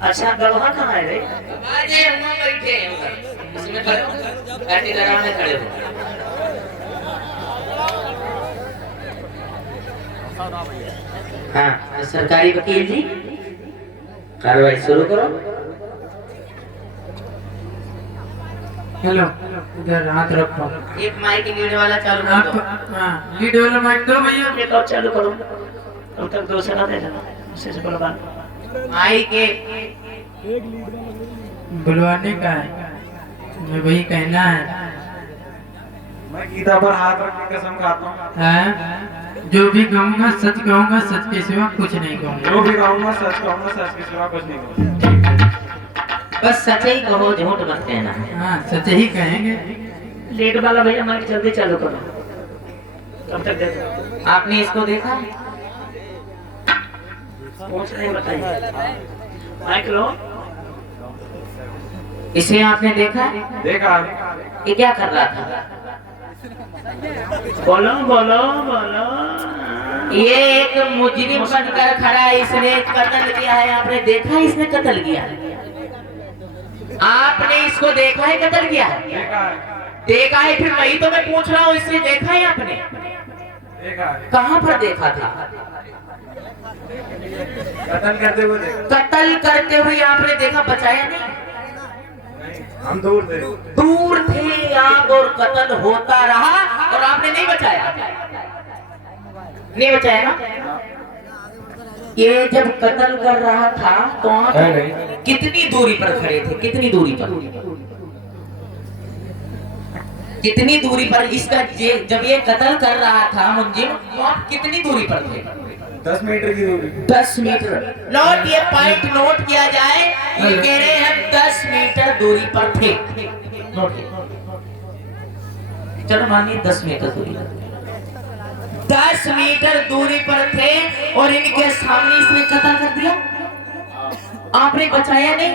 अच्छा गवाह कहाँ है रे? आजे हम बैठे हैं उधर इसमें खड़े हो गाड़ी लगा में खड़े हो। हाँ सरकारी वकील जी कार्रवाई शुरू करो। हेलो इधर हाथ रखो। एक माइक लीड वाला चालू कर आप दो। हाँ लीड वाला माइक दो भैया। एक और चालू करो तब तक दूसरा दे देना उसी से बुलवा। माइक बुलवाने का है मैं वही कहना है। मैं गीता पर हाथ रख के कसम खाता हूँ। हाँ जो भी कहूँगा सच कहूँगा, सच के सिवा कुछ नहीं कहूँगा। जो भी कहूँगा सच के सिवा कुछ नहीं कहूँगा। बस सच ही कहो झूठ मत कहना। हाँ सच ही कहेंगे। लीड वाला भैया माइक जल्दी चालू करो तब तक दे दो। आपने इसको देखा? पूछ नहीं बताइए माइक लो। इसे आपने देखा? देखा ये क्या कर रहा था? बोलो बोलो बोलो। ये एक मुजरिम बनकर खड़ा है, इसने कत्ल किया है। आपने देखा है इसने कत्ल किया है? आपने इसको देखा है कत्ल किया है? देखा है देखा है फिर वही तो मैं पूछ रहा हूँ, इससे देखा है आपने? देखा है। कहाँ पर देखा था? कत्ल करते हुए देखा। कत्ल करते हुए आपने देखा, बचाया नहीं? हम दूर थे। दूर थे आप और कत्ल होता रहा और आपने नहीं बचाया? नहीं बचाया ना? ये जब कत्ल कर रहा था तो आप कितनी दूरी पर खड़े थे? कितनी दूरी पर? कितनी दूरी पर इसका जब ये कत्ल कर रहा था मुंजिम तो आप कितनी दूरी पर थे? 10 मीटर की दूरी। 10 मीटर। नोट ये पॉइंट नोट किया जाए, ये कह रहे हैं 10 मीटर दूरी पर थे। नोट चलो मानिए 10 मीटर दूरी, 10 मीटर दूरी पर थे और इनके सामने इसने कत्ल कर दिया। आपने बचाया नहीं?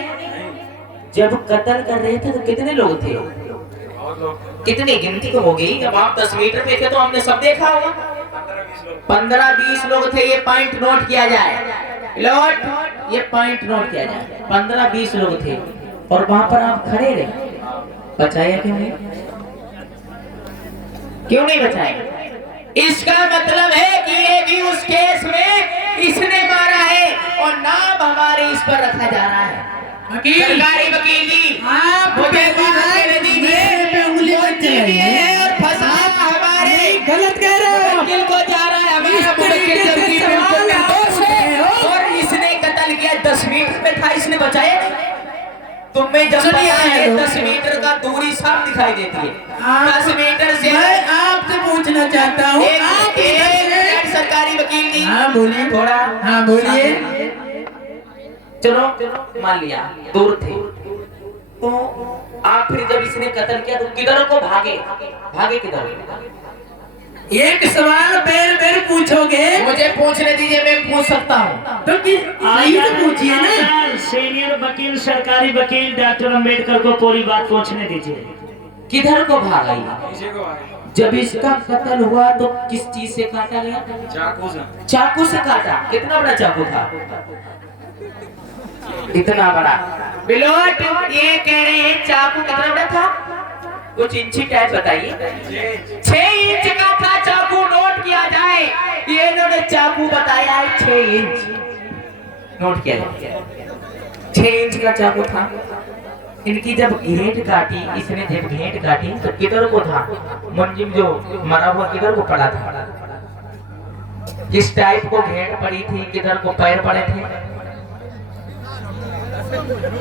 जब कत्ल कर रहे थे तो कितने लोग थे? कितनी गिनती को हो गई? जब आप 10 मीटर पे थे तो हमने सब देखा होगा। 15-20 लोग थे। ये पॉइंट नोट किया जाए, लोट ये पॉइंट नोट किया जाए। 15-20 लोग थे और वहां पर आप खड़े रहे। बचाया क्यों नहीं? क्यों नहीं बचाया? इसका मतलब है कि ये भी उस केस में इसने मारा है और नाम हमारे इस पर रखा जा रहा है। सरकारी वकील जी आप मुझे बात कहने दीजिए। उंगली मत चलाइए और फंसा हमारे गलत कह रहे हो। वकील को जा रहा है हमारा मुवक्किल जबकि बिल्कुल निर्दोष है और इसने कत्ल किया। 10 मीटर पे था, इसने बचाया नहीं। तुम्हें जब पता है 10 मीटर का दूरी साफ दिखाई देती है। 10 मीटर से मैं आपसे पूछना चाहता हूँ। आप एक सरकारी वकील जी। हाँ बोलिए। थोड़ा हाँ बोलिए। चलो मान लिया दूर थे तो आप फिर जब इसने कत्ल किया तो किधर को भागे? भागे किधर? एक सवाल बेर पूछोगे? मुझे पूछने दीजिए, मैं पूछ सकता हूँ। तो सही से पूछिए ना। सीनियर वकील सरकारी वकील डॉक्टर अम्बेडकर को पूरी बात पूछने दीजिए। किधर को भागा? पीछे को आए। जब इसका कत्ल हुआ तो किस चीज से काटा गया? चाकू से। चाकू से काटा। कितना बड़ा चाकू था? इतना बड़ा। बिलोट ये कह रहे हैं चाकू कितना बड़ा था? कुछ इंची टाइप बताइए। 6 इंच का था चाकू। नोट किया जाए, ये इन्होंने चाकू बताया है 6 इंच। नोट किया जाए 6 इंच का चाकू था। इनकी जब घेंट काटी, इसने जब घेंट काटी तो किधर को था? मुंजिम जो मरा हुआ किधर को पड़ा था? किस टाइप को घेंट पड़ी थी? किधर को पैर पड़े थे?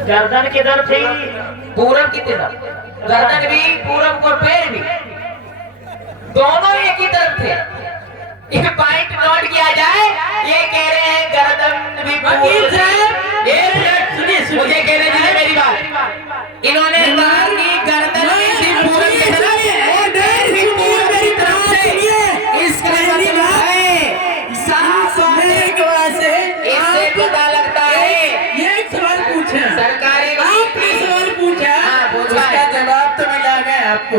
गर्दन किधर थी? पूरब की तरफ। गर्दन भी पूरब और पैर भी दोनों एक ही तरफ थे। एक पॉइंट नोट किया जाए, ये कह रहे हैं गर्दन भी वकील साहब एक मिनट सुनिए, मुझे कहने दीजिए मेरी बात। इन्होंने कहा कि गर्दन भी थी पूरब की तरफ और पैर भी पूरब की तरफ से। इसका मतलब है साफ इससे पता लगता है। ये एक सवाल पूछा सरकारी आपने सवाल पूछा। हाँ, पूछा है। उसका जवाब तो मिला है आपको,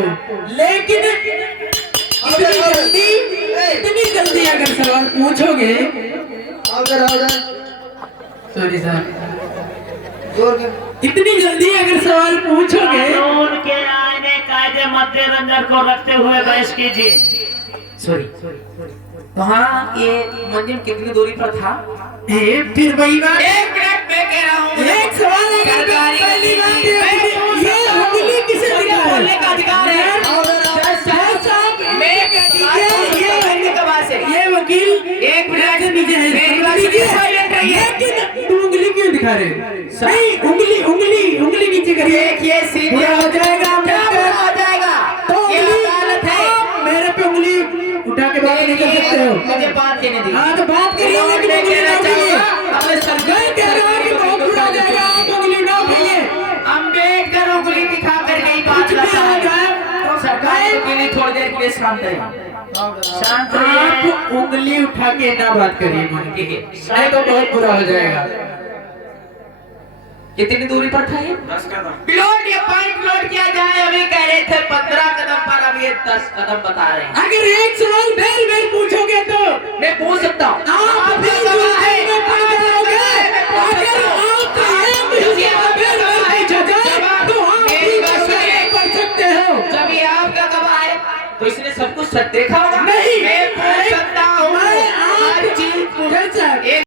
लेकिन इतनी जल्दी अगर सवाल पूछोगे। सॉरी सर, इतनी जल्दी अगर सवाल पूछोगे कानून के आईने कायदे मद्देनजर को रखते हुए बहस कीजिए। सॉरी वहाँ ये मंदिर कितनी दूरी पर था? फिर वही बात। एक मिनट मैं कह रहा हूँ, एक सवाल अगर सरकारी पहली बात ये उंगली किसे दिखा रहे? बोलने का अधिकार है। ये वकील एक मिनट नीचे है, मेरी बात सुनिए, साइलेंट रहिए। लेकिन तुम उंगली क्यों दिखा रहे? नहीं, उंगली नीचे करिए। ये सीधे बुरा हो जाएगा, क्या बुरा हो जाएगा? तो ये उंगली अदालत है। आप मेरे पे उंगली उठा के बात नहीं कर सकते हो। मुझे बात कहने दीजिए। हाँ तो बात करिए, लेकिन मैं उंगली कहना ना उठाइए। चाहूँगा, अपने सरकार मैं कह रहा हूँ कि बहुत बुरा हो जाएगा, आप उंगली ना उठाइए। अम्बेडकर उंगली दिखा कर नहीं बात कुछ भी करता हो है। जाए, तो सरकार के लिए थोड़ी देर के लिए शांत रहे। शांत रहिए। आप उंगली उठा के ना बात करिए मान के, नहीं तो बहुत बुरा हो जाएगा। कितनी दूरी पर था ये? 10 कदम। प्लॉट ये पॉइंट प्लॉट किया जाए, अभी कह रहे थे 15 कदम पर, अब ये 10 कदम बता रहे हैं। अगर एक सवाल बेर पूछोगे तो मैं पूछ सकता हूँ। आप भी दूसरे में पड़ जाओगे। अगर आप एक सवाल बेर पूछा जाए तो आप भी दूसरे में पड़ सकते हो। जब ये आपका गवाह है तो इसने सब कुछ सच देखा होगा।